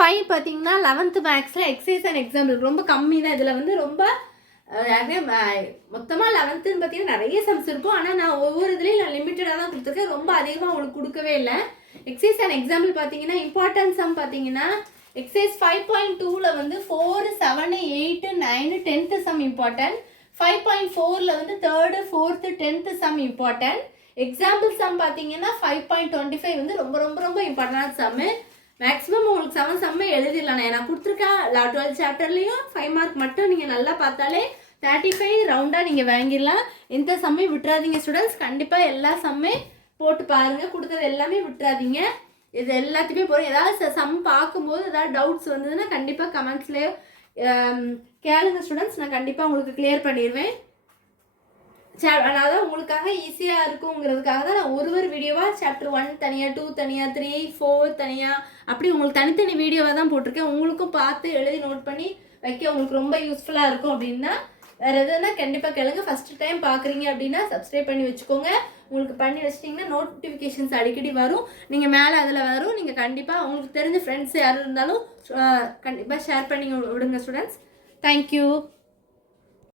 5 பார்த்தீங்கன்னா 11th மேக்ஸில் exercise and example ரொம்ப கம்மி தான். இதில் வந்து ரொம்ப மொத்தமாக 11th பார்த்தீங்கன்னா நிறைய சம்ஸ் இருக்கும். ஆனால் நான் ஒவ்வொரு இதுலேயும் நான் லிமிட்டடாக தான் கொடுத்துருக்கேன். ரொம்ப அதிகமாக உங்களுக்கு கொடுக்கவே இல்லை. எக்ஸசைஸ் அண்ட் எக்ஸாம்பிள் பார்த்தீங்கன்னா இம்பார்ட்டன்ட் சம் பார்த்தீங்கன்னா எக்ஸசைஸ் 5.2ல் வந்து 4, 7, 8, 9, 10th சம் இம்பார்ட்டன்ட். 5.4ல் வந்து 3rd, 4th, 10th some important. Example some பார்த்தீங்கன்னா 5.25 வந்து ரொம்ப ரொம்ப ரொம்ப இம்பார்ட்டன்டான சம்மு. மேக்ஸிமம் உங்களுக்கு 7 சம்மே எழுதிடலாம். நான் கொடுத்துருக்கேன் 12th சாப்டர்லேயும் 5 மார்க் மட்டும் நீங்கள் நல்லா பார்த்தாலே 35 ரவுண்டாக நீங்கள் வாங்கிடலாம். எந்த சம்மையும் விட்டுறாதீங்க ஸ்டூடெண்ட்ஸ். கண்டிப்பாக எல்லா சம்மே போட்டு பாருங்கள். கொடுத்தது எல்லாமே விட்டுறாதீங்க. இது எல்லாத்தையுமே போகிறோம். ஏதாவது சம் பார்க்கும்போது ஏதாவது டவுட்ஸ் வந்ததுன்னா கண்டிப்பாக கமெண்ட்ஸ்லேயே கேளுங்க ஸ்டூடெண்ட்ஸ். நான் கண்டிப்பாக உங்களுக்கு கிளியர் பண்ணிடுவேன். அதான் உங்களுக்காக ஈஸியாக இருக்குங்கிறதுக்காக தான் நான் ஒரு வீடியோவாக சாப்டர் 1 தனியாக, 2 தனியாக, 3, 4 தனியாக, அப்படி உங்களுக்கு தனித்தனி வீடியோவாக தான் போட்டிருக்கேன். உங்களுக்கும் பார்த்து எழுதி நோட் பண்ணி வைக்க உங்களுக்கு ரொம்ப யூஸ்ஃபுல்லாக இருக்கும். அப்படின்னா வேறு எதுனா கண்டிப்பாக கேளுங்க. ஃபஸ்ட்டு டைம் பார்க்குறீங்க அப்படின்னா சப்ஸ்கிரைப் பண்ணி வச்சுக்கோங்க. உங்களுக்கு பண்ணி வச்சிட்டிங்கன்னா நோட்டிஃபிகேஷன்ஸ் அடிக்கடி வரும். நீங்கள் மேலே அதில் வரும். நீங்கள் கண்டிப்பாக உங்களுக்கு தெரிஞ்ச ஃப்ரெண்ட்ஸ் யாரும் இருந்தாலும் கண்டிப்பாக ஷேர் பண்ணி விடுங்க ஸ்டூடெண்ட்ஸ். தேங்க்யூ.